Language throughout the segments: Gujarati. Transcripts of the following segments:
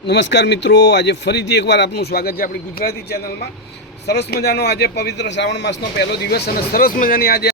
નમસ્કાર મિત્રો, આજે ફરીથી એકવાર આપનું સ્વાગત છે આપણી ગુજરાતી ચેનલમાં। સરસ મજાનો આજે પવિત્ર શ્રાવણ માસનો પહેલો દિવસ અને સરસ મજાની આજે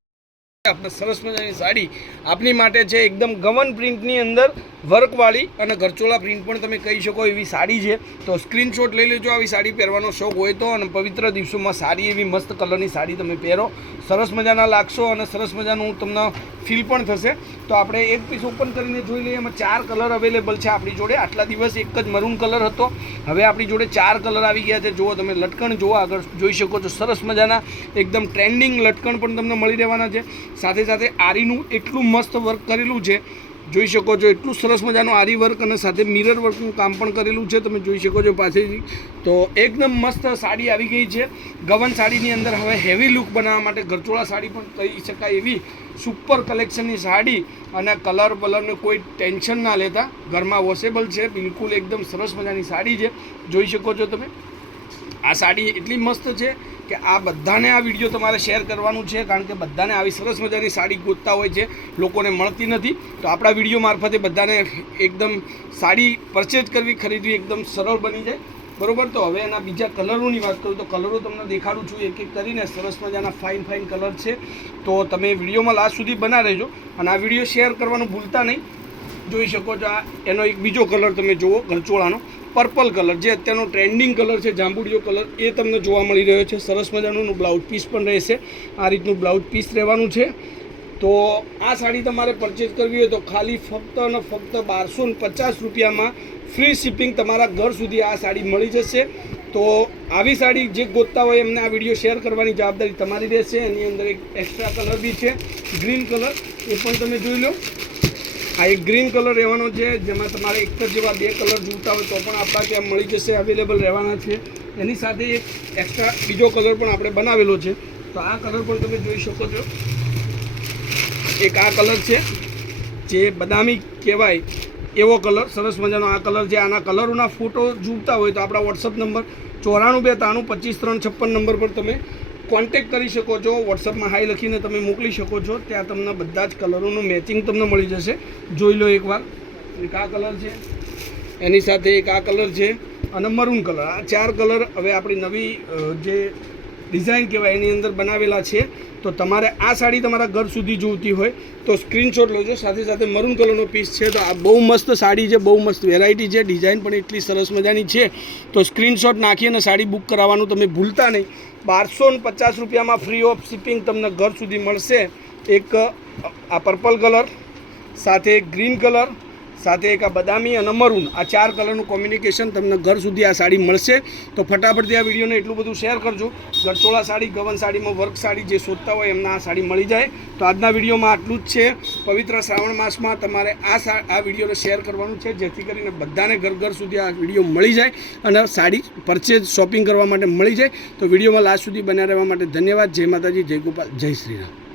આપણે સરસ મજાની સાડી આપની માટે છે। એકદમ ગવન પ્રિન્ટની અંદર વર્કવાળી અને ગરચોળા પ્રિન્ટ પણ તમે કહી શકો એવી સાડી છે। તો સ્ક્રીનશોટ લઈ લેજો આવી સાડી પહેરવાનો શોખ હોય તો, અને પવિત્ર દિવસોમાં સારી એવી મસ્ત કલરની સાડી તમે પહેરો, સરસ મજાના લાગશો અને સરસ મજાનું તમને ફીલ પણ થશે। તો આપણે એક પીસ ઓપન કરીને જોઈ લઈએ। એમાં 4 કલર અવેલેબલ છે આપણી જોડે। આટલા દિવસ એક જ મરૂન કલર હતો, હવે આપણી જોડે 4 કલર આવી ગયા છે। જુઓ તમે લટકણ જુઓ, આગળ જોઈ શકો છો સરસ મજાના એકદમ ટ્રેન્ડિંગ લટકણ પણ તમને મળી રહેવાના છે। સાથે સાથે આરીનું એટલું મસ્ત વર્ક કરેલું છે, જોઈ શકો છો એટલું સરસ મજાનું આરી વર્ક અને સાથે મિરર વર્કનું કામ પણ કરેલું છે, તમે જોઈ શકો છો પાછળથી। તો એકદમ મસ્ત સાડી આવી ગઈ છે ગવન સાડીની અંદર। હવે હેવી લુક બનાવવા માટે ગરચોળા સાડી પણ કહી શકાય એવી સુપર કલેક્શનની સાડી, અને કલર બલરને કોઈ ટેન્શન ના લેતા ઘરમાં વોશેબલ છે, બિલકુલ એકદમ સરસ મજાની સાડી છે, જોઈ શકો છો તમે। આ સાડી એટલી મસ્ત છે કે આ બધાને આ વિડીયો તમારે શેર કરવાનું છે, કારણ કે બધાને આવી સરસ મજાની સાડી ગોતતા હોય છે, લોકોને મળતી નથી। તો આપણા વિડીયો મારફતે બધાને એકદમ સાડી પરચેજ કરવી, ખરીદવી એકદમ સરળ બની જાય, બરાબર। તો હવે એના બીજા કલરોની વાત કરું તો કલરો તમને દેખાડું છું એક એક કરીને। સરસ મજાના ફાઇન કલર છે, તો તમે વિડીયોમાં લાસ્ટ સુધી બના રહેજો અને આ વિડીયો શેર કરવાનું ભૂલતા નહીં। જોઈ શકો છો આ એનો એક બીજો કલર તમે જુઓ, ગરચોળાનો પર્પલ કલર, જે અત્યારનો ટ્રેન્ડિંગ કલર છે, જાંબુડિયો કલર, એ તમને જોવા મળી રહ્યો છે। સરસ મજાનું બ્લાઉઝ પીસ પણ રહેશે, આ રીતનું બ્લાઉઝ પીસ રહેવાનું છે। તો આ સાડી તમારે પરચેઝ કરવી હોય તો ખાલી ફક્ત અને ફક્ત 1250 રૂપિયામાં ફ્રી શિપિંગ તમારા ઘર સુધી આ સાડી મળી જશે। તો આવી સાડી જે ગોતતા હોય એમને આ વિડીયો શેર કરવાની જવાબદારી તમારી રહેશે। એની અંદર એક એક્સ્ટ્રા કલર બી છે, ગ્રીન કલર, એ પણ તમે જોઈ લો। આ એક ગ્રીન કલર રહેવાનો છે, જેમાં તમારે એક જ જેવા 2 કલર જોઈતા હોય તો પણ આપણા ત્યાં મળી જશે, અવેલેબલ રહેવાના છે। એની સાથે એક એક્સ્ટ્રા બીજો કલર પણ આપણે બનાવેલો છે, તો આ કલર પણ તમે જોઈ શકો છો। એક આ કલર છે જે બદામી કહેવાય એવો કલર, સરસ મજાનો આ કલર છે। આના કલરોના ફોટો જોઈતા હોય તો આપણા વોટ્સઅપ નંબર 9423325556 નંબર પર તમે કોન્ટેક્ટ કરી શકો છો। વોટ્સઅપમાં હાઈ લખીને તમે મોકલી શકો છો, ત્યાં તમને બધા જ કલરોનું મેચિંગ તમને મળી જશે। જોઈ લો એકવાર, એક આ કલર છે, એની સાથે એક આ કલર છે અને મરૂન કલર। આ 4 કલર હવે આપણી નવી જે ડિઝાઇન કહેવાય એની અંદર બનાવેલા છે। તો તમારે આ સાડી તમારા ઘર સુધી જોઈતી હોય તો સ્ક્રીનશોટ લેજો। સાથે સાથે મરૂન કલરનો પીસ છે, તો આ બહુ મસ્ત સાડી છે, બહુ મસ્ત વેરાયટી છે, ડિઝાઇન પણ એટલી સરસ મજાની છે। તો સ્ક્રીનશોટ નાખી અને સાડી બુક કરાવવાનું તમે ભૂલતા નહીં। 1250 રૂપિયામાં ફ્રી ઓફ શિપિંગ તમને ઘર સુધી મળશે। એક આ પર્પલ કલર, સાથે એક ગ્રીન કલર, સાથે એક આ બદામી અને મરૂન, આ 4 કલરનું કોમ્બિનેશન તમને ઘર સુધી આ સાડી મળશે। તો ફટાફટથી આ વિડીયોને એટલું બધું શેર કરજો। ગરચોળા સાડી, ગવન સાડીમાં વર્ક સાડી જે શોધતા હોય એમને આ સાડી મળી જાય। તો આજના વિડીયોમાં આટલું જ છે। પવિત્ર શ્રાવણ માસમાં તમારે આ વિડીયોને શેર કરવાનું છે, જેથી કરીને બધાને ઘર સુધી આ વિડીયો મળી જાય અને સાડી પરચેજ શોપિંગ કરવા માટે મળી જાય। તો વિડીયોમાં લાસ્ટ સુધી બન્યા રહેવા માટે ધન્યવાદ। જય માતાજી, જય ગોપાલ, જય શ્રી રામ।